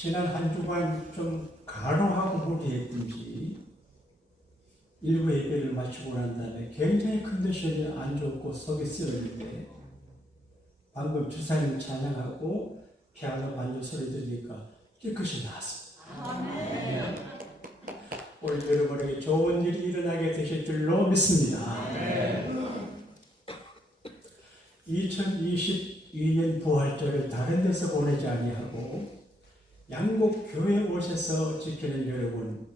지난 한 주간 좀 간호하고 무리했든지 일부 예배를 마치고 난 다음에 굉장히 컨디션이 안 좋고 속이 쓰러는데 방금 주사님 찬양하고 피아노 반주 소리 들으니까 깨끗이 나았습니다. 오늘 여러분에게 좋은 일이 일어나게 되실 줄로 믿습니다. 2022년 부활절을 다른 데서 보내지 아니하고 양곡 교회 오셔서 지키는 여러분,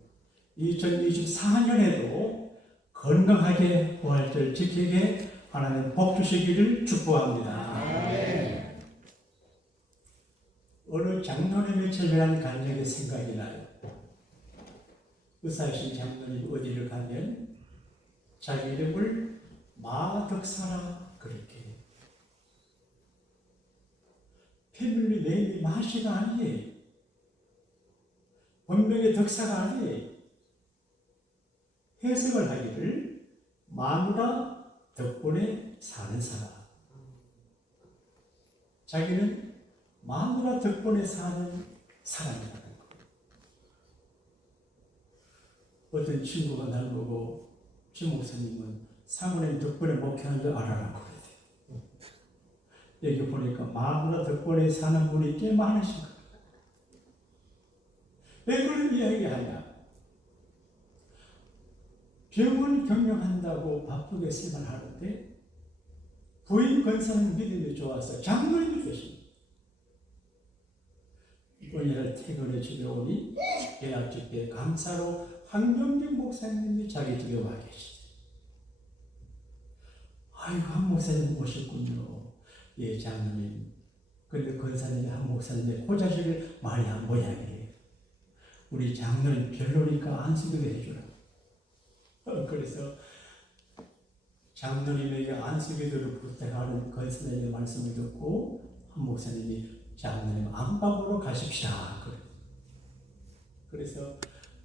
2024년에도 건강하게 부활절 지키게 하나님 복 주시기를 축복합니다. 어느 장로님의 절묘한 간증이 생각이 나요. 의사이신 장로님 어디를 가면 자기 이름을 마덕사라 그렇게 해요. 패밀리 네임이 마시가 아니에요. 본명의 덕사가 아니에요. 해석을 하기를 마누라 덕분에 사는 사람. 자기는 마누라 덕분에 사는 사람이라는 거예요. 어떤 친구가 날 보고 주 목사님은 사모님 덕분에 목회하는 줄 알아라고 그러대요. 여기 보니까 마누라 덕분에 사는 분이 꽤 많으신 거예요. 왜 그런 이야기하냐? 병을 경영한다고 바쁘게 생활하는데 부인 권사는 믿음이 좋아서 장로님이 되십니다. 은혜를 퇴근해 집에 오니 대학 집회 감사로 한경진 목사님이 자기 집에 와 계시죠. 아이고 한 목사님 오셨군요. 예 장로님. 근데 권사님이 한 목사님의 호자식을 많이 한 모양이에요. 우리 장로님 별로니까 안수기도 해주라. 그래서 장로님에게 안수기도를 부탁하는 권사님의 말씀을 듣고 한 목사님이 장로님 안방으로 가십시다. 그래서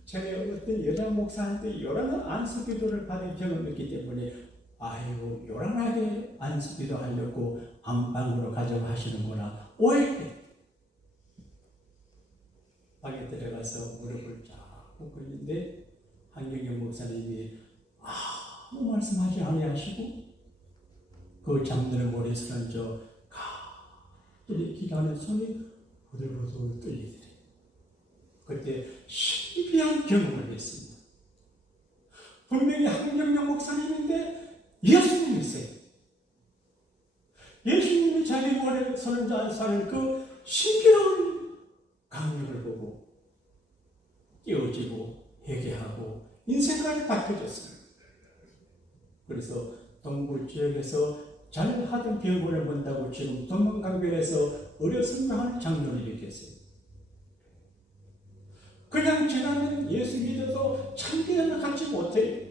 제가 어떤 여자 목사한테 요란한 안수기도를 받은 경험이 있기 때문에 아이고 요란하게 안수기도 하려고 안방으로 가자고 하시는구나. 오해. 방에 들어가서 무릎을 쫙 꿇고 있는데 한경영 목사님이 아무 말씀하지 아니하시고 그 장로의 머리에서 저 가만히 기도하는 손이 부들부들 떨리더래요. 그때 신비한 경험을 했습니다. 분명히 한경영 목사님인데 예수님이세요. 예수님이 자기 머리에 손을 사는 그 신비로운 강력을 보고 깨어지고 회개하고 인생까지 바뀌어졌어요. 그래서 동부 지역에서 잘 하던 병원을 본다고 지금 동문강변에서 의료 설명하는 장로님이 계세요. 그냥 지나면 예수 믿어도 참기름을 갖지 못해요.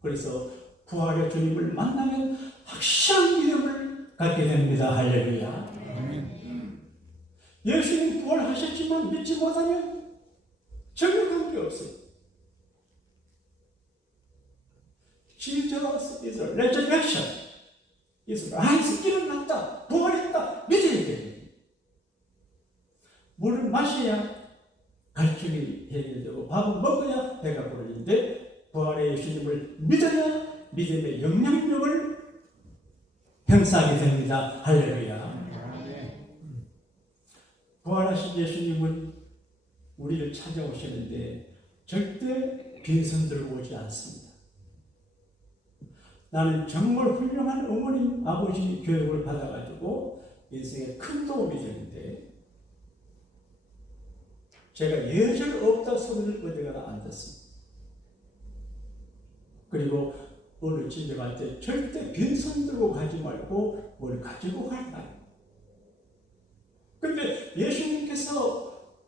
그래서 부활의 주님을 만나면 확실한 믿음을 갖게 됩니다. 할렐루야. 예수님 부활하셨지만 믿지 못하면 전혀 관계없어요. Jesus is a resurrection. is rise. 일어났다. 부활했다. 믿어야 돼요. 물을 마셔야 갈증이 해결되고 밥을 먹어야 배가 부르는데 부활의 예수님을 믿어야 믿음의 영향력을 행사하게 됩니다. 할렐루야. 부활하신 예수님은 우리를 찾아오시는데 절대 빈손 들고 오지 않습니다. 나는 정말 훌륭한 어머님, 아버지 교육을 받아가지고 인생에 큰 도움이 되는데 제가 예절 없다 소리를 어디가나 안 듣습니다. 그리고 어느 집에 갈 때 절대 빈손 들고 가지 말고 뭘 가지고 갈까요? 근데 예수님께서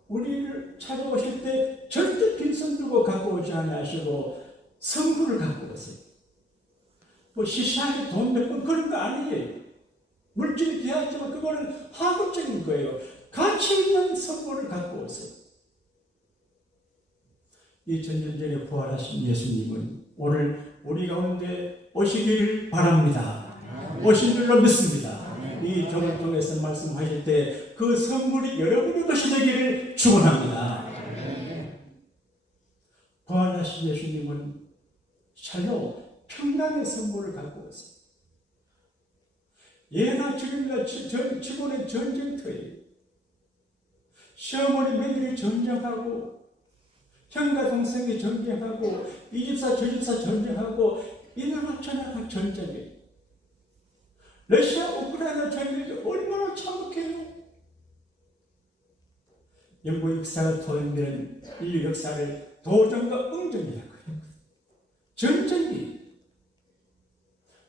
우리를 찾아오실 때 절대 빈손 들고 갖고 오지 아니하시고 성부를 갖고 오세요. 뭐 시시하게 돈 몇 번 그런 거 아니에요. 물질이 귀하지만 그거는 하급적인 거예요. 가치 있는 성부를 갖고 오세요. 2000년 전에 부활하신 예수님은 오늘 우리 가운데 오시기를 바랍니다. 오신 줄로 믿습니다. 이 종을 통해서 말씀하실 때 그 선물이 여러분의 것이 되기를 축원합니다. 부활하신 예수님은 샬롬, 평강의 선물을 갖고 오세요. 예나 지금이나 지구는 전쟁터에 시어머니 며느리 전쟁하고 형과 동생이 전쟁하고 이 집사 저 집사 전쟁하고 이 나라 저 나라 전쟁에 러시아 우크라이나 전쟁이 얼마나 참혹해요. 영국 역사가 도입된 인류 역사를 도전과 응전이라고 해요. 전쟁이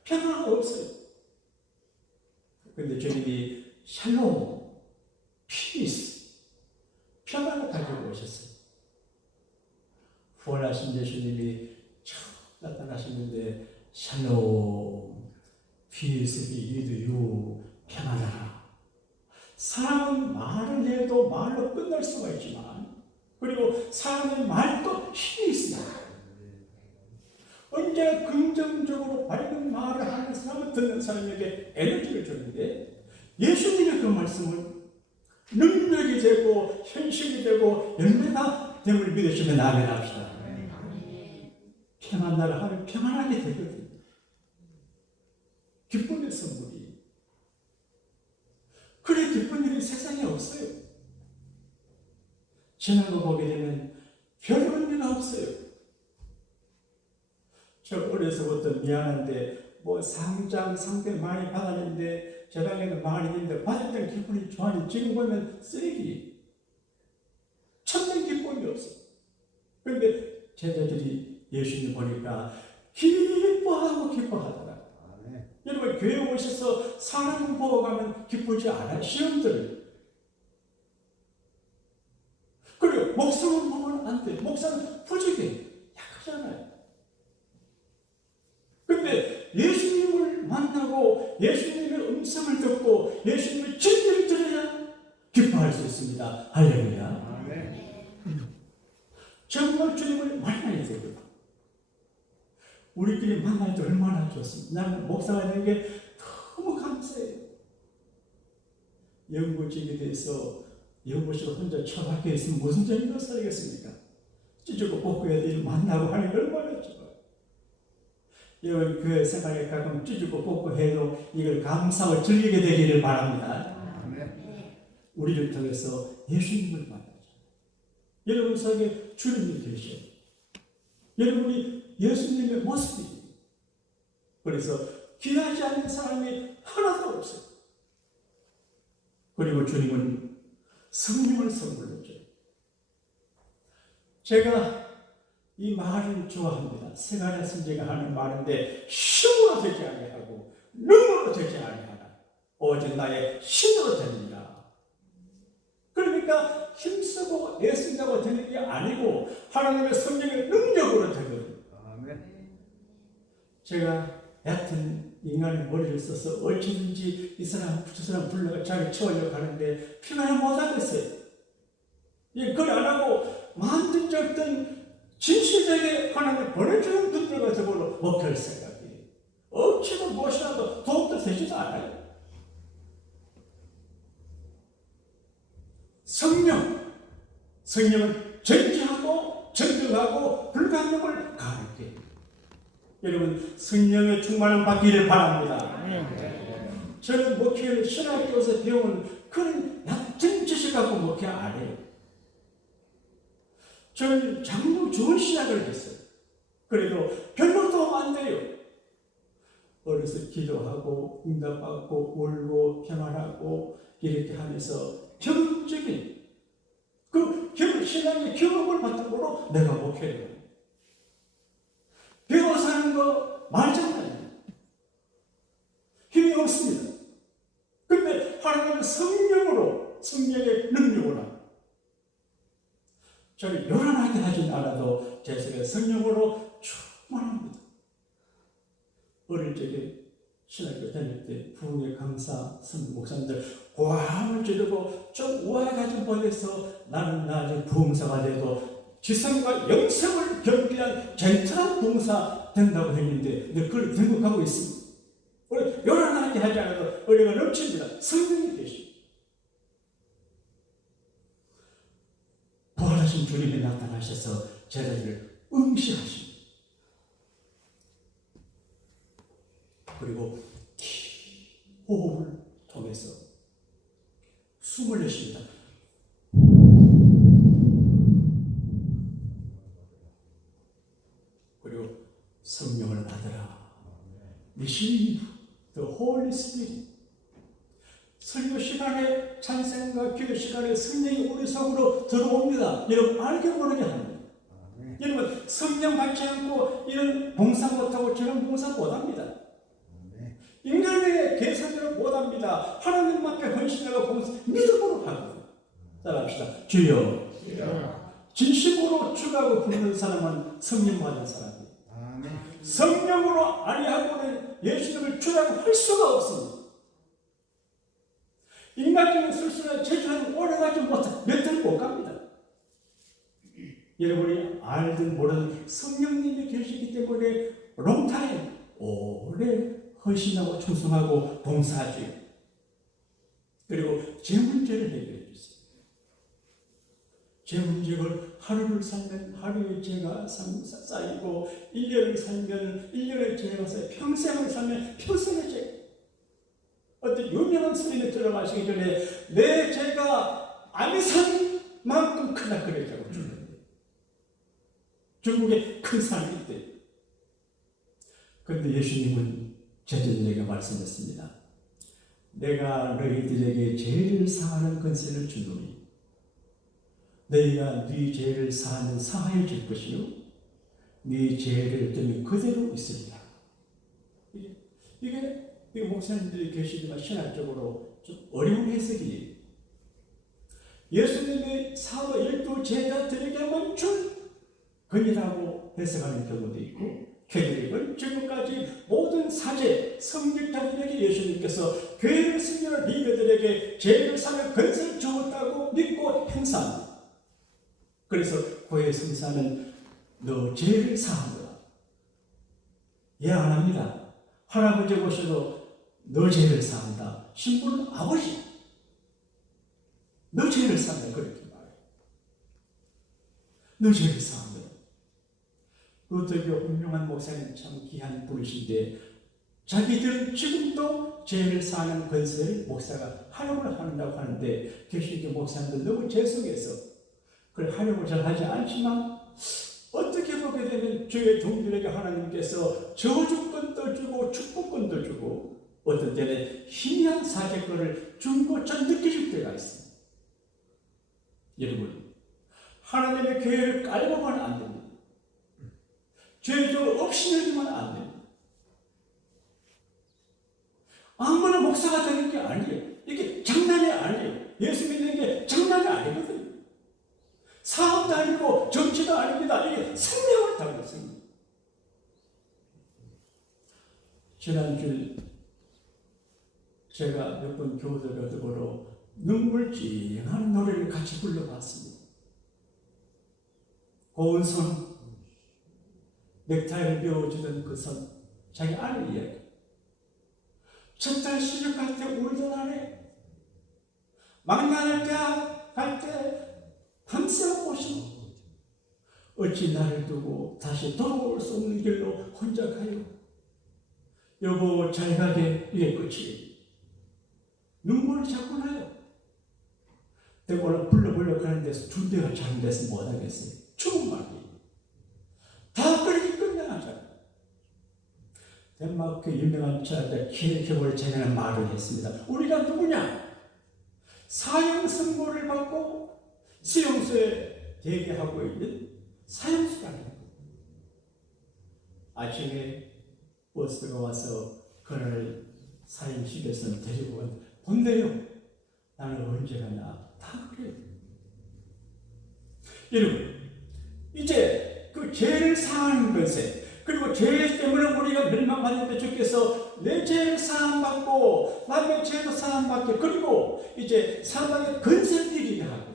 평화가 없어요. 그런데 주님이 샬롬, 피스, 평화를 가지고 오셨어요. 부활하신 예수님이 처음 나타나시는데 샬롬, 피스 비 위드 유, 평안하라. 사람은 말을 해도 말로 끝날 수가 있지만 그리고 사람의 말도 힘이 있습니다. 언제나 긍정적으로 밝은 말을 하는 사람은 듣는 사람에게 에너지를 주는데 예수님의 그 말씀은 능력이 되고 현실이 되고 열매가 됨을 믿으시면 아멘 합시다. 평안나라 하면 평안하게 되거든요. 기쁨의 선물이. 그래 기쁜 일이 세상에 없어요. 지나고 보게 되면 별 의미가 없어요. 저 어려서부터 미안한데 뭐 상패 많이 받았는데 제 방에는 많이 있는데 받을 때는 기분이 좋아하니 지금 보면 쓰레기. 천년 기쁨이 없어. 그런데 제자들이 예수님 보니까 기뻐하고 기뻐하더라. 여러분 교회 오셔서 사람 보고 가면 기쁘지 않아요? 시험들. 그리고 목숨을 보면 안 돼. 목사는 부족해. 약하잖아요. 근데 예수님을 만나고 예수님의 음성을 듣고 예수님의 진리를 들어야 기뻐할 수 있습니다. 할렐루야. 정말 주님을 만나야 되거든. 우리끼리 만날 때 얼마나 좋습니다. 나는 목사가 된 게 너무 감사해요. 연구직에 대해서 연구실 혼자 처박혀 있으면 무슨 재미로 살겠습니까? 찌르고 볶고 애들이 만나고 하는 게 얼마나 좋아요. 여러분 교회 생활에 가끔 찌르고 볶고 해도 이걸 감사하고 즐기게 되기를 바랍니다. 우리를 통해서 예수님을 만나죠. 여러분 속에 주님이 계셔요. 여러분이 예수님의 모습이에요. 그래서 귀하지 않은 사람이 하나도 없어요. 그리고 주님은 성령을 선물로 줘요. 제가 이 말을 좋아합니다. 세간의 선지가 하는 말인데 힘으로 되지 아니하고 능으로 되지 아니하나 오직 나의 힘으로 되느니라. 그러니까 힘쓰고 애쓴다고 되는 게 아니고 하나님의 성령의 능력으로 되거든요. 제가 얕은 인간의 머리를 써서 어찌든지 이 사람 저 사람 불러가 자기 채우려고 하는데 평안을 못하겠어요. 그걸 안 하고 만든 적든 진실되게 하나님을 보내주는 분들 같은 걸로 목표할 생각이에요. 억지로 무엇이라도 도움도 되지도 않아요. 성령은 전지하고 전능하고 불가능을 가르게. 여러분 성령의 충만을 받기를 바랍니다. 저는 목회를 신학교에서 배운 그런 얕은 지식 갖고 목회 안 해요. 저는 장로 좋은 신학을 했어요. 그래도 별로 도움 안 돼요. 어려서 기도하고 응답받고 울고 평안하고 이렇게 하면서 경험적인 그 신앙의 경험을 바탕으로 내가 목회해요. 배워 사는 거 말잖아요. 힘이 없습니다. 근데 하나님은 성령의 능력으로 저를 요란하게 하진 않아도 제 속에 성령으로 충만합니다. 어릴 적에 신학교 다닐 때 부흥회 강사 목사님들 고함을 지르고 좀 우아해 가지고 보내서 나는 나중에 부흥사가 돼도 지성과 영성을 겸비한 젠틀한 부흥사 된다고 했는데 그걸 등극하고 있습니다. 우리 요란하게 하지 않아도 은혜가 넘칩니다. 성령이 계십니다. 부활하신 주님이 나타나셔서 제자들을 응시하십니다. 그리고 호흡을 통해서 숨을 내쉽니다. 그리고 성령을 받으라. Receive the Holy Spirit. 설교 시간에 찬송과 기도 시간에 성령이 우리 속으로 들어옵니다. 여러분 알게 모르게 합니다. 여러분 성령 받지 않고 이런 봉사 못하고 저런 봉사 못합니다. 인간의 계산대로 못합니다. 하나님 앞에 헌신하고 봉사 믿음으로 하고. 따라합시다. 주여. 진심으로 축하하고 부르는 사람은 성령 받은 사람이에요. 성령으로 아니하고는 예수님을 주라고 할 수가 없습니다. 인간적인 술수나 제주는 오래가지 못해 몇 달 못 갑니다. 여러분이 알든 모르든 성령님이 계시기 때문에 롱타임 오래 헌신하고 충성하고 봉사하죠. 그리고 제 문제를 해결해 주세요. 제 문제를 하루를 살면 하루의 죄가 쌓이고 1년을 살면 1년의 죄가 쌓이고 평생을 살면 평생의 죄. 어떤 유명한 스님이 들어가시기 전에 내 죄가 아미산만큼 크다 그랬다고 주는데 중국에 큰 산이 있대요. 그런데 예수님은 제자들에게 말씀했습니다. 내가 너희들에게 죄를 사하는 권세를 주노니 너희가 네 죄를 사하면 사하여질 것이요 네 죄를 뜨면 그대로 있으리라. 이게 목사님들이 계시지만 신학적으로 좀 어려운 해석이에요. 예수님의 사도 12 제자들에게만 준 권위라고 해석하는 경우도 있고 캐톨릭은 지금까지 모든 사제, 성직자들에게 예수님께서 교회를 섬기는 리더들에게 죄를 사는 권세를 주었다고 믿고 행사합니다. 그래서 교회 성사는 너 죄를 사한다. 예, 안 합니다. 할아버지 오셔도 너 죄를 사한다. 신부는 아버지. 너 죄를 사한다. 그렇게 말해요. 너 죄를 사한다. 루터교 훌륭한 목사님 참 귀한 분이신데 자기들은 지금도 죄를 사는 권세를 목사가 활용을 한다고 하는데 개신교 목사님들 너무 죄송해서 그걸 활용을 잘 하지 않지만 어떻게 보게 되면 주의 종들에게 하나님께서 저주권도 주고 축복권도 주고 어떤 때는 희미한 사제권을 준 것처럼 느껴질 때가 있습니다. 여러분 하나님의 교회를 깔보면 안 됩니다. 죄를 없이 여기면 안 됩니다. 아무나 목사가 되는 게 아니에요. 이게 장난이 아니에요. 예수 믿는 게 장난이 아니거든요. 사업도 아니고 정치도 아닙니다. 이게 생명을 담는 생명. 지난주 제가 몇 번 교우들과 더불어 눈물 찡한 노래를 같이 불러봤습니다. 고운 손 넥타이를 메워주던 그 손, 자기 아내 이야기. 첫달 시집갈 때 울던 아내, 막나갈 때 갈 때 밤새 오시고, 어찌 나를 두고 다시 돌아올 수 없는 길로 혼자 가요. 여보 잘 가게 이게 끝이에요. 눈물이 자꾸 나요. 내가 오늘 불러보려고 하는 데서 준비가 잘못돼서 못하겠어요. 추운 말이에요. 다 그렇게 끝나잖아요. 덴마크 유명한 저자 키르케고르 자녀는 말을 했습니다. 우리가 누구냐? 사형 선고를 받고 수용소에 대기하고 있는 사형수가 아닙니다. 아침에 버스가 와서 그를 사형실에서 데리고 온 본대요. 나는 언제 가나 다 그래요. 여러분 이제 그 죄를 사하는 것에 그리고 죄 때문에 우리가 멸망받는데 주께서 내 죄를 사함받고 남의 죄도 사함받게 그리고 이제 사망의 근세를 이기게 하고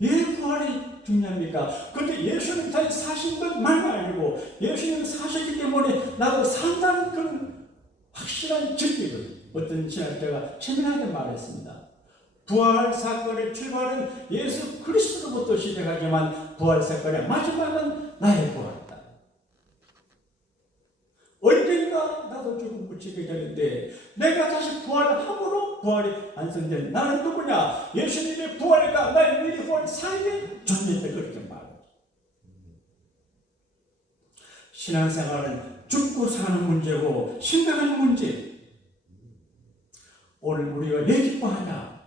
왜 부활이 중요합니까? 그런데 예수님 다시 사신 것만 아니고 예수님 사셨기 때문에 나도 산다는 그런 확실한 증거를 어떤 신학자가 재미나게 말했습니다. 부활 사건의 출발은 예수 그리스도로부터 시작하지만 부활 사건의 마지막은 나의 부활이다. 언젠가 나도 죽음 붙이게 되는데 내가 다시 부활함으로 부활이 완성된 나는 누구냐? 예수님의 부활과 나의 미리 부활 사이에 존재했다. 그렇게 말합니다. 신앙생활은 죽고 사는 문제고 심각한 문제. 오늘 우리가 왜 기뻐하냐?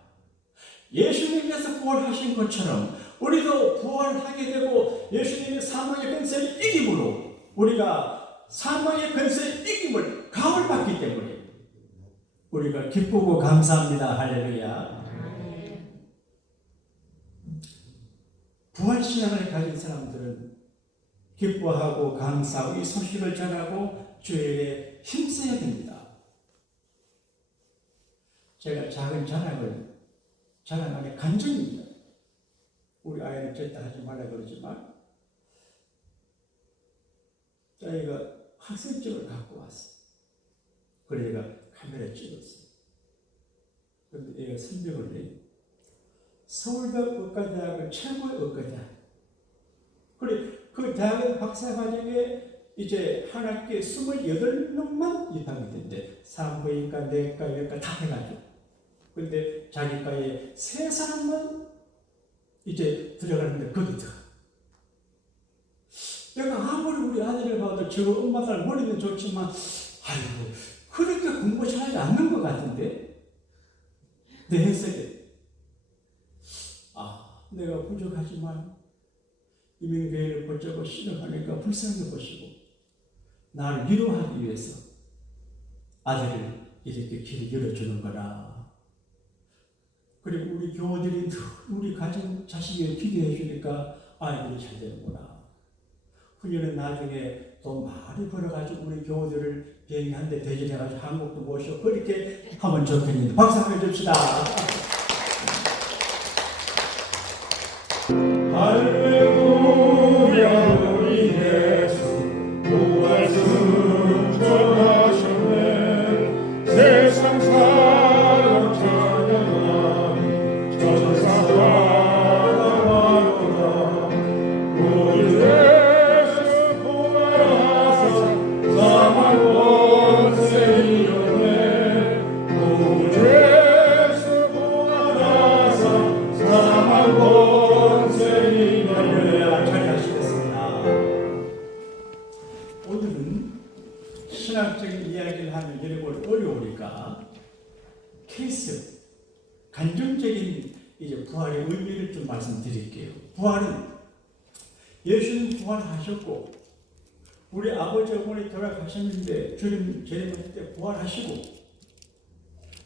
예수님께서 부활하신 것처럼 우리도 부활하게 되고 예수님의 사망의 권세를 이김으로 우리가 사망의 권세의 이김을 가을받기 때문에 우리가 기쁘고 감사합니다. 할렐루야. 부활신앙을 가진 사람들은 기뻐하고 감사하고 이 소식을 전하고 주일에 힘써야 됩니다. 제가 작은 자랑하는 간증입니다. 우리 아이는 절대 하지 말라 그러지만 저희가 학생증을 갖고 왔어. 그래서 얘가 카메라 찍었어. 그런데 얘가 설명을 해. 서울대 의과대학은 최고의 의과대학. 그래, 그 대학의 박사과정에 이제 한 학기에 28명만 입학이 된대. 산부인과, 내과, 외과 다 해가지고. 근데 자기과에 3사람만 이제 들어가는데 거기 들어가. 내가 아무리 우리 아들을 봐도 저 엄마들 머리는 좋지만 아이고 그렇게 공부 잘하지 않는 것 같은데 내 해석에 내가 부족하지만 이민교회를 붙잡고 신앙하니까 불쌍히 보시고 나를 위로하기 위해서 아들을 이렇게 길을 열어주는 거라. 그리고 우리 교우들이 우리 가정 자식을 기도해 주니까 아이들이 잘 되는구나. 훈련은 나중에 돈 많이 벌어가지고 우리 교우들을 비행기 한 대 대전해가지고 한국도 모시고 그렇게 하면 좋겠는데 박수 한번 줍시다. 할렐루야 우리 예수 부활 승천하셨네. 세상 사랑 찬양하니 전사가 나오라. 우리 예수 부활하사 사망 권세 이겼네. 우리 예수 부활하사 사망 권세 신학적인 이야기를 하면 여러분 어려우니까 케이스, 간접적인 이제 부활의 의미를 좀 말씀드릴게요. 부활은 예수님 부활하셨고 우리 아버지 어머니 돌아가셨는데 주님 재림하실 때 부활하시고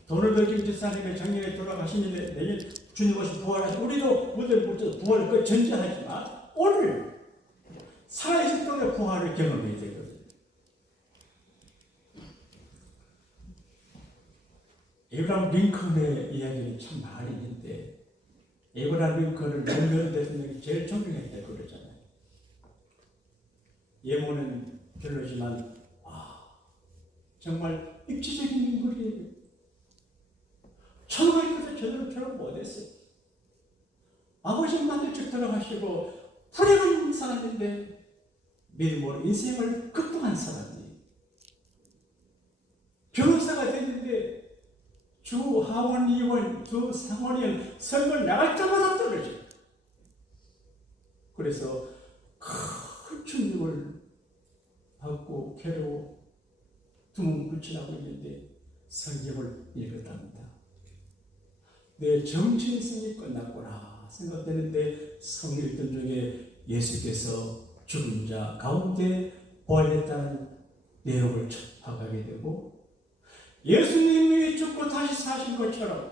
도널드 집사님의 작년에 돌아가셨는데 내년 주님 오시 부활하시고 우리도 무대를 붙여서 부활을 그 전제하지만 오늘 살아있을 동안 부활을 경험해야 되거든요. 에브라함 링컨의 이야기는 참 많이 있는데 에브라함 링컨을 노무현 대통령이 제일 존경했다 그러잖아요. 예모는 별로지만 정말 입지적인 인물이에요. 천국에서 제대로 졸업 못했어요. 아버지만 일찍 돌아가시고 불행한 사람인데 믿음으로 인생을 극복한 사람이에요. 변호사가 됐는데 주 하원, 의원, 주 상원의원 선거 나갈 때마다 떨어져요. 그래서 큰 충격을 받고 괴로워 두문불출하고 있는데 성경을 읽었답니다. 내 정치 인생이 끝났구나 생각되는데 성경 읽던 중에 예수께서 죽은 자 가운데 부활했다는 내용을 접하게 되고 예수님이 죽고 다시 사신 것처럼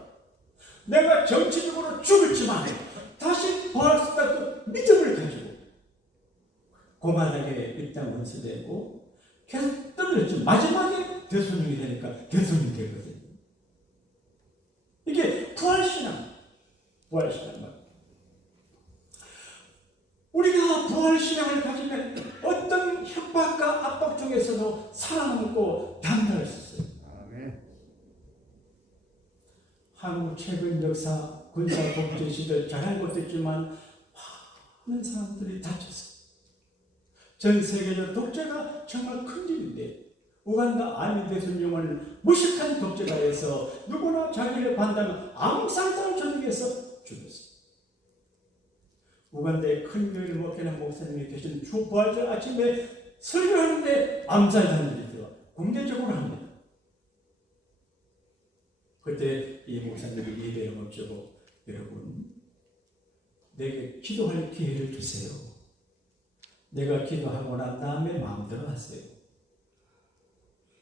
내가 정치적으로 죽었지만 다시 부활할 수 있다는 믿음을 가지고 고만하게 이 땅 원수되고 계속 떨어졌죠. 마지막에 대통령이 되니까 대통령이 되거든요. 이게 부활신앙, 부활신앙. 우리가 부활신앙을 가지면 어떤 협박과 압박 중에서도 살아남고 담대할 수 있어요. 한국 최근 역사, 군사 독재 시절 잘한 것도 있지만 많은 사람들이 다쳤어요. 전 세계적 독재가 정말 큰 일인데 우간다 아미 대통령을 무식한 독재가에서 누구나 자기를 반다면 암살당 조직에서 죽였어요. 우간다의 큰 교회를 목회하는 목사님이 계신 주 부활절 아침에 설교하는데 암살단들이 들어 공개적으로 합니다. 그때 이 목사님이 예배를 멈추고 여러분 내게 기도할 기회를 주세요. 내가 기도하고 난 다음에 마음대로 하세요.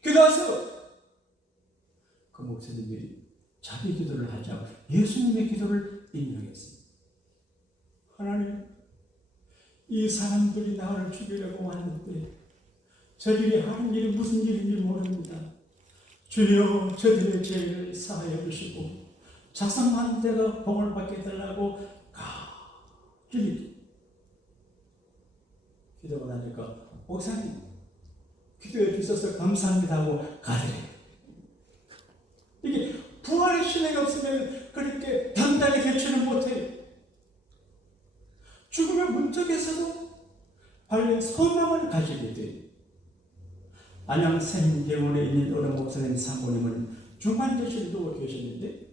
기도하세요. 그 목사님이 자기 기도를 하지 않고 예수님의 기도를 인용했습니다. 하나님, 이 사람들이 나를 죽이려고 왔는데 저들이 하는 일이 무슨 일인지 모릅니다. 주여 저들의 죄를 사하여 주시고 자상한 데가 복을 받게 해달라고 간절히 기도가 나니까 목사님 기도해 주셔서 감사합니다 하고 가더래요. 이게 부활의 신뢰가 없으면 그렇게 단단히 대처를 못해요. 죽음의 문턱에서도 바로 소망을 가지게 돼요. 안양 생병원에 있는 어느 목사님 사모님은 중환자실에 누워 계셨는데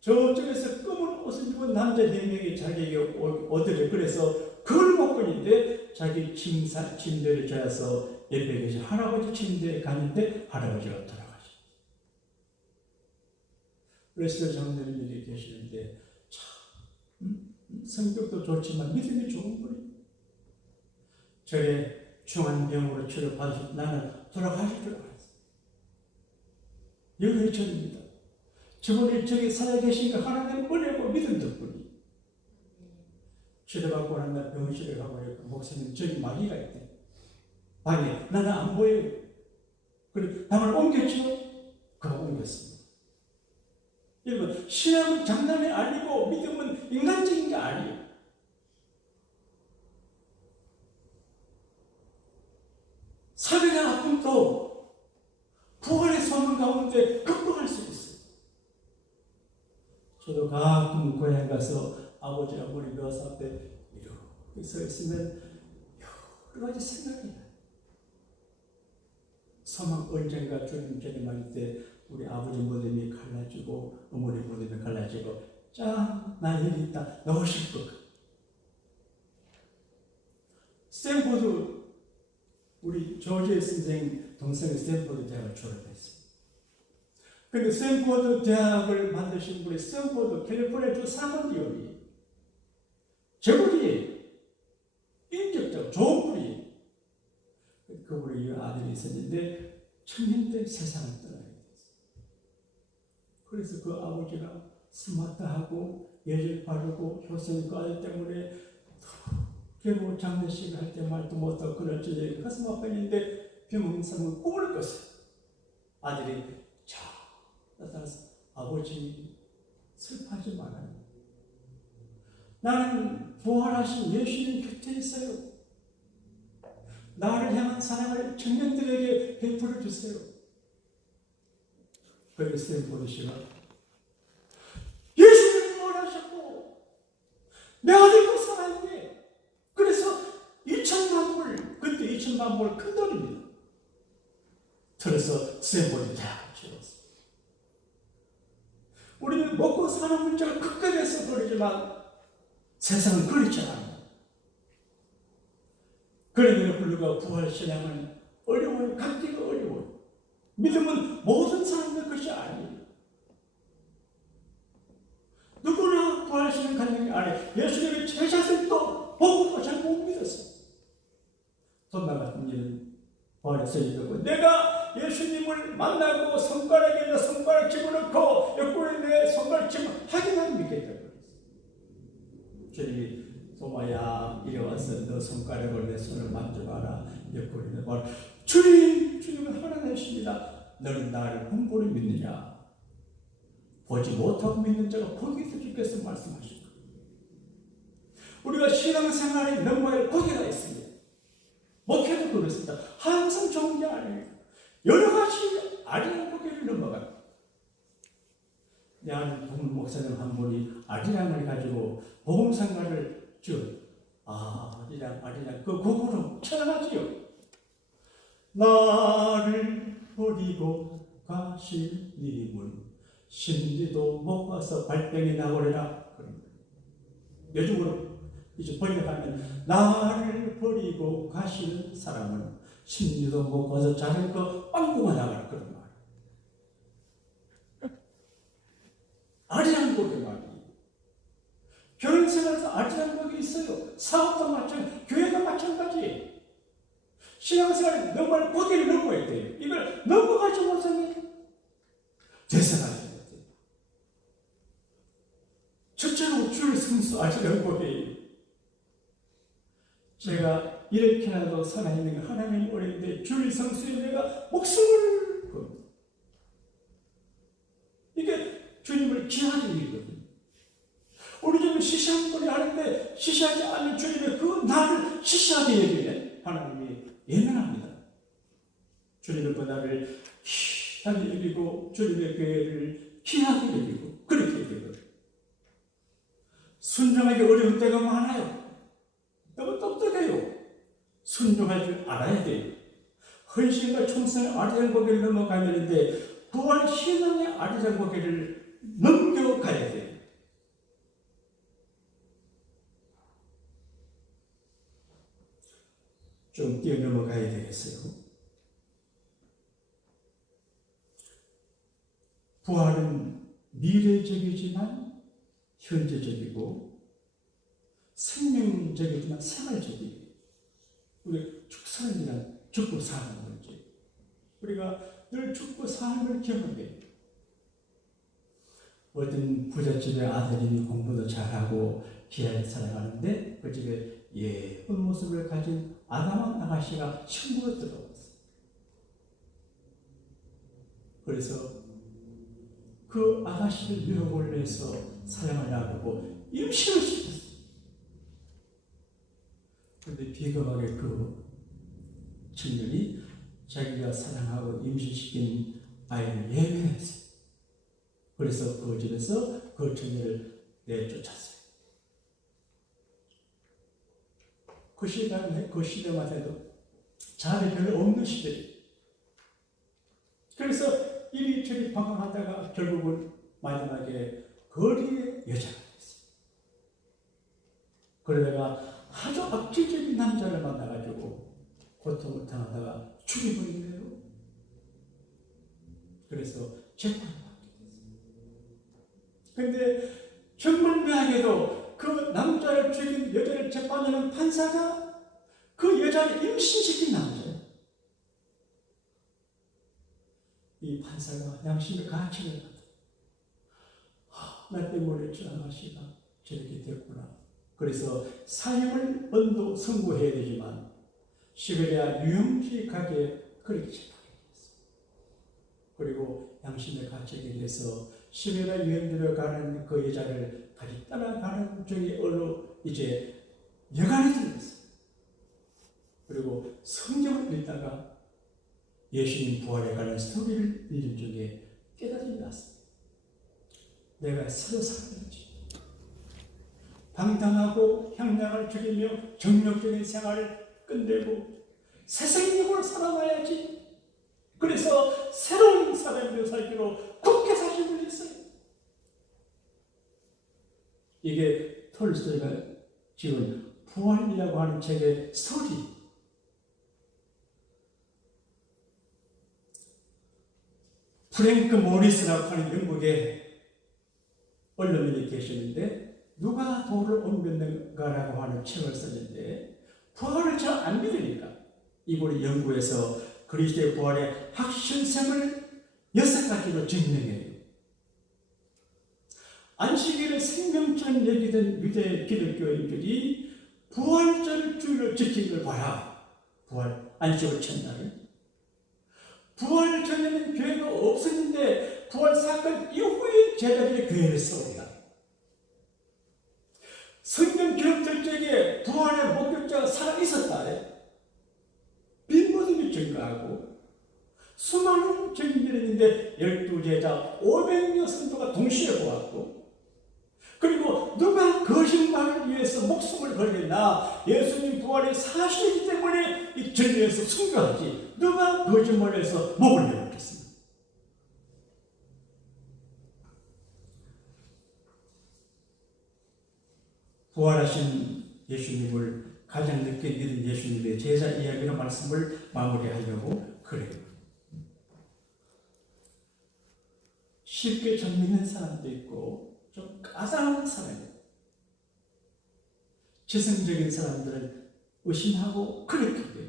저쪽에서 검은 옷을 입은 남자 4명이 자기에게 오더래. 그래서 걸목걸인데 자기 침대를 자서 옆에 계신 할아버지 침대에 갔는데 할아버지가 돌아가셨어요. 그래서 장로님들이 계시는데 참 성격도 좋지만 믿음이 좋은 분이 저의 중환병으로 치료받으셨 나는 돌아가실 줄 알았어요. 여기 전입니다. 저분이 저기 살아계신 거 하나님 은혜고 믿음 덕분이 치료받고 난 날 병실에 가보니까 목사님 저기 마귀가 있대. 방에 나는 안 보여요. 그래 방을 옮겼죠. 그거 옮겼습니다. 여러분 신앙은 장난이 아니고 믿음은 인간적인 게 아니에요. 사별의 아픔도 부활의 소망 가운데 극복할 수 있어요. 저도 가끔 고향에 가서 아버지랑 우리 묘사 앞에 이렇게 서 있으면 여러 가지 생각이 나요. 소망 언젠가 주님 재림할 때 우리 아버지 무덤이 갈라지고 어머니 무덤이 갈라지고 짠! 나 여기 있다. 나오실 것 같아. 스탠포드 우리 조지 선생 동생이 스탠포드 대학을 졸업했어요. 근데 스탠포드 대학을 만드신 분이 스탠포드 캘리포니아 주 사관위원이 저분이 인격적 좋은 분이 그분의 아들이 있었는데 청년 때 세상을 떠나게 됐어요. 그래서 그 아버지가 스마트하고 예절 바르고 효성과 아들 때문에 결국 장례식을 할 때 말도 못하고 그럴지 가슴 아팠는데 병원사는 꿈을 꿨어요. 아들이 자 나타나서 아버지 슬퍼하지 말아요. 나는 부활하신 예수님 곁에 있어요. 나를 향한 사랑을 청년들에게 베풀어 주세요. 그리고 스탠포드 씨가 예수님 부활하셨고 내 아들도 살아있네. 그래서 2천만 불, 그때 2천만 불 큰 돈입니다. 그래서 스탠포드 대학을 지었어요. 우리는 먹고 사는 문제가 극단에서 그러지만 세상은 그렇지 않아요. 그럼에도 불구하고 부활신앙은 어려워요. 갖기가 어려워요. 믿음은 모든 사람들 것이 아니에요. 누구나 부활신앙 갖는 게 아니에요. 예수님의 제자들도 보고도 잘 못 믿었어요. 돈나 같은 일은 부활에서 이르고 내가 예수님을 만나고 손가락에다 손가락 집어넣고 옆구리에 내 손가락 집어 하기만 믿겠다고 그랬어요. 주님이 도마야 이리 와서 너 손가락으로 내 손을 만져봐라. 옆구리에 말 주님은 하나님이십니다. 너는 나를 hum보로 믿느냐? 보지 못하고 믿는 자가 복이 있어 주께서 말씀하시고 우리가 신앙생활에 넘어야 거기가 있습니다. 목회도 그렇습니다. 항상 좋은 게 아니에요. 여러 가지 아리랑 고개를 넘어가요. 내 아는 동문 목사님 한 분이 아리랑을 가지고 복음성가를 아리랑 그 곡으로 찬양하지요. 나를 버리고 가실 님은 신디도 못 가서 발병이 나오리라. 요즘으로 이제 번역하면 나를 버리고 가시는 사람은 신디도 못 가서 자를 거 빵꾸가 나가라. 그런 말. 아리랑 곡의 말이에요. 결혼 생활에서 아리랑 곡이 있어요. 사업도 마찬가지, 교회도 마찬가지. 신앙생활에 정말 거기를 넘어야 돼요. 이걸 넘어가지 못하면 되살아야 돼요. 첫째로 주의 성수 아시는 곡이에요. 제가 이렇게라도 살아있는 하나님 어린데 주의 성수에 내가 목숨을 겁니다. 이게 주님을 기하는 일이거든요. 우리 집은 시시한 분이 하는데 시시하지 않는 주님의 그 나를 시시하게 여기면 하나님이 예민합니다. 주님의 그 나를 희하게 여기고 주님의 교회를 귀하게 여기고 그렇게 여기거든요. 순종하기 어려운 때가 많아요. 너무 똑똑해요. 순종할 줄 알아야 돼요. 헌신과 충성의 아리랑 고개를 넘어가야 되는데 부활 신앙의 아리랑 고개를 넘겨가야 돼요. 좀 뛰어넘어가야 되겠어요. 부활은 미래적이지만 현재적이고 생명적이지만 생활적이에요. 우리가 죽사는이란 죽고 사는 문제. 우리가 늘 죽고 삶을 경험해요. 어떤 부잣집의 아들이 공부도 잘하고 귀하게 살아가는데 그 집에 예쁜 모습을 가진 아담한 아가씨가 신부로 들어왔어요. 그래서 그 아가씨를 유혹을 해서 사랑을 나누고 임신을 시켰어요. 그런데 비겁하게 그 청년이 자기가 사랑하고 임신시킨 아이를 예매했어요. 그래서 그 집에서 그 청년을 내쫓았어요. 그 시대만 해도 자리 별로 없는 시대예요. 그래서 이리저리 방황하다가 결국은 마지막에 거리에 여자가 됐어요. 그러다가 아주 악질적인 남자를 만나가지고 고통을 당하다가 죽여버린 거예요. 그래서 재판을 받게 됐어요. 그런데 정말 묘하게도 그 남자를 죽인 여자를 재판하는 판사가 그 여자를 임신시킨 남자예요. 이 판사가 양심의 가책을 받아. 나 때문에 저 아가씨가 저렇게 됐구나. 그래서 사형을 언도 선고해야 되지만 시베리아 유형직하게 그렇게 재판을 했어요. 그리고 양심의 가책에 대해서 시베리아 유형지로 가는 그 여자를 같이 따라가는 중에 어느 이제 여간이 들렸어요. 그리고 성경을 읽다가 예수님 부활에 관한 스토리를 읽는 중에 깨달음이 났습니다. 내가 새로 살아야지. 방탕하고 향락을 죽이며 정력적인 생활을 끝내고 새 생명으로 살아나야지. 그래서 새로운 사람으로 살기로 굳게 사심을 했어요. 이게 톨스토이가 지은 부활이라고 하는 책의 스토리. 프랭크 모리스라고 하는 영국의 언론인이 계시는데 누가 도를 옮겼는가라고 하는 책을 썼는데 부활을 잘 안 믿으니까 이분이 연구해서 그리스도의 부활의 확신성을 6가지로 증명해요. 안식일을 생명처럼 여기던 유대 기독교인들이 부활절 주일을 지킨 걸 봐야 부활 안식일 첫날에 부활 전에는 교회가 없었는데 부활 사건 이후에 제자들이 교회를 세웁니다. 성경 기록될 적에 부활의 목격자가 살아있었다. 빈모습이 증가하고 수많은 증인들이 있는데 12제자 500여 성도가 동시에 걸렸나? 예수님 부활이 사실이기 때문에 이 진리에서 순교하지. 누가 거짓말해서 목을 내놓겠습니까? 부활하신 예수님을 가장 늦게 믿은 예수님의 제자 이야기로 말씀을 마무리하려고 그래요. 쉽게 좀 믿는 사람도 있고 좀 까다로운 사람이, 지성적인 사람들은 의심하고 그렇게 돼요.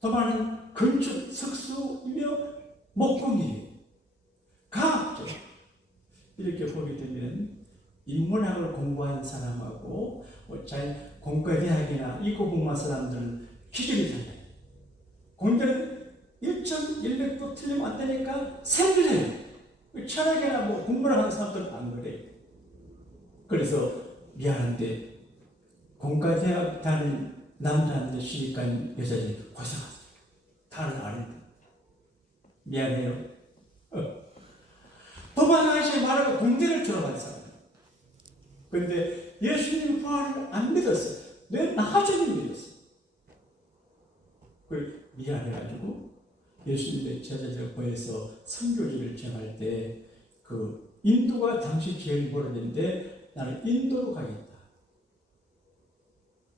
도마는 건축, 석수이며 목공이에요. 과학적. 이렇게 보게 되면 인문학을 공부한 사람하고 공과대학이나 이과공학 사람들은 기준이 달라요. 공대는 1.100도 틀리면 안 되니까 생겨요. 철학이나 공부를 하는 사람들은 안 그래요. 그래서 미안한데 공과대학 다니는 남자한테 시집간 여자들이 고생하세요. 다른 아닌데 미안해요. 도마아저씨 말하고 공대를 졸업한 사람. 그런데 예수님 부활을 안 믿었어요. 내 나중에 믿었어요. 그 미안해가지고 예수님의 제자들 보여서 선교지를 정할 때 그 인도가 당시 제일 멀었는데 나는 인도로 가겠다.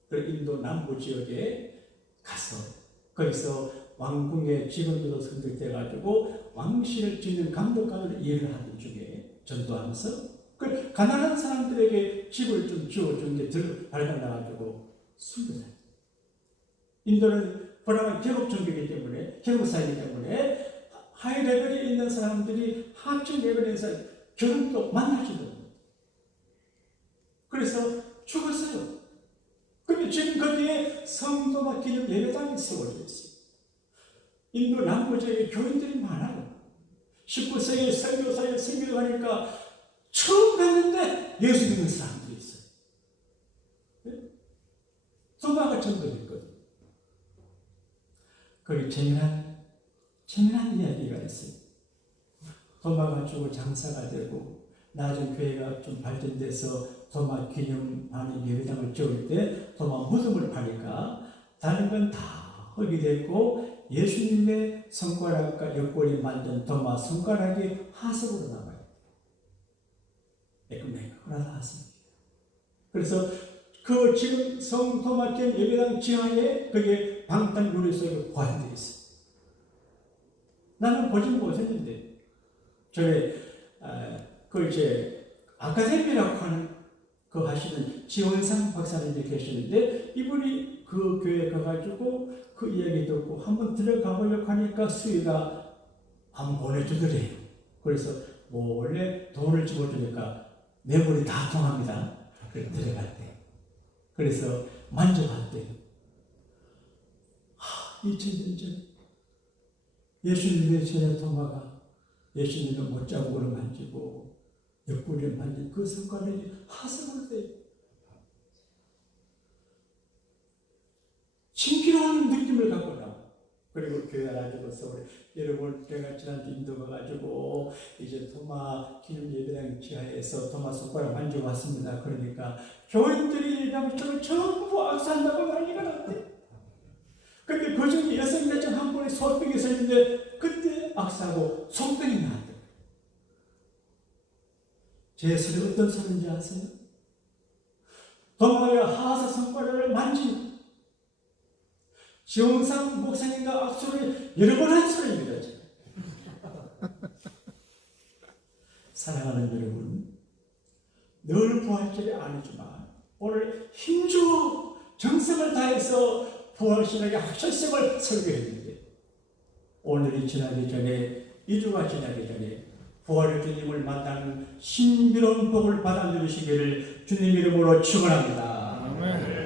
그 인도 남부 지역에 가서 거기서 왕궁의 직원으로 선택돼가지고 왕실을 짓는 감독관으로 일을 하는 중에 전도하면서 그 가난한 사람들에게 집을 좀 지어준 게 발견나가지고 숨겨요. 인도는 브라만 계급 종교이기 때문에, 계급 사회이기 때문에 하이 레벨에 있는 사람들이 하층 레벨에 있는 사람 결혼도 만나지도 못해요. 그래서 죽었어요. 근데 지금 거기에 성도마 기념 예배당이 세워져 있어요. 인도 남부 지역에 교인들이 많아요. 19세기에 선교사에 생기고 하니까 처음 뵀는데 예수 믿는 사람들이 있어요. 도마가 전도했거든요. 거기 재미난 이야기가 있어요. 도마가 죽고 장사가 되고 나중 교회가 좀 발전돼서 도마 기념하는 예배당을 지을 때 도마 무덤을 파니까 다른 건 다 허기됐고 예수님의 손가락과 옆구리 만든 도마 손가락이 화석으로 남아요. 매끈매끈한 화석이에요. 그래서 그 지금 성토마견 예배당 지하에 그게 방탄 유리 속에 보관되어 있어요. 나는 보진 못했는데 저에 그 이제 아카데미라고 하는 그 하시는 지원상 박사님이 계시는데 이분이 그 교회 가가지고 그 이야기 듣고 한번 들어가 보려고 하니까 수위가 안 보내주더래요. 그래서 원래 돈을 집어주니까 매물이 다 통합니다. 그래서 들어갔대요. 그래서 만져봤대요. 2000년 전 예수님의 제자 도마가 예수님의 못자국을 만지고 옆구리를 만진 그 손가락이 화석으로 돼요. 신기로운 느낌을 갖고 나와. 그리고 교회 가지고서 여러분 제가 지난주 인도 가가지고 이제 도마 기념 예배당 지하에서 도마 손가락 만지고 왔습니다. 그러니까 교인들이 얘기하면 저를 전부 악수한다고 난리가 났대. 근데 그 중에 여성 여자 한 분이 소병이 있었는데 그때 악수하고 속병이 나왔대. 제 소리 어떤 소리인지 아세요? 도마가 하사 손가락을 만진 지용상 목사님과 악수를 여러 번 한 소리입니다. 사랑하는 여러분, 늘 부활절이 아니지만 오늘 힘주어 정성을 다해서 부활신학의 확실성을 설교했는데 오늘이 지나기 전에 2주가 지나기 전에 부활의 주님을 만나는 신비로운 복을 받아 누리시기를 주님 이름으로 축원합니다. 아멘.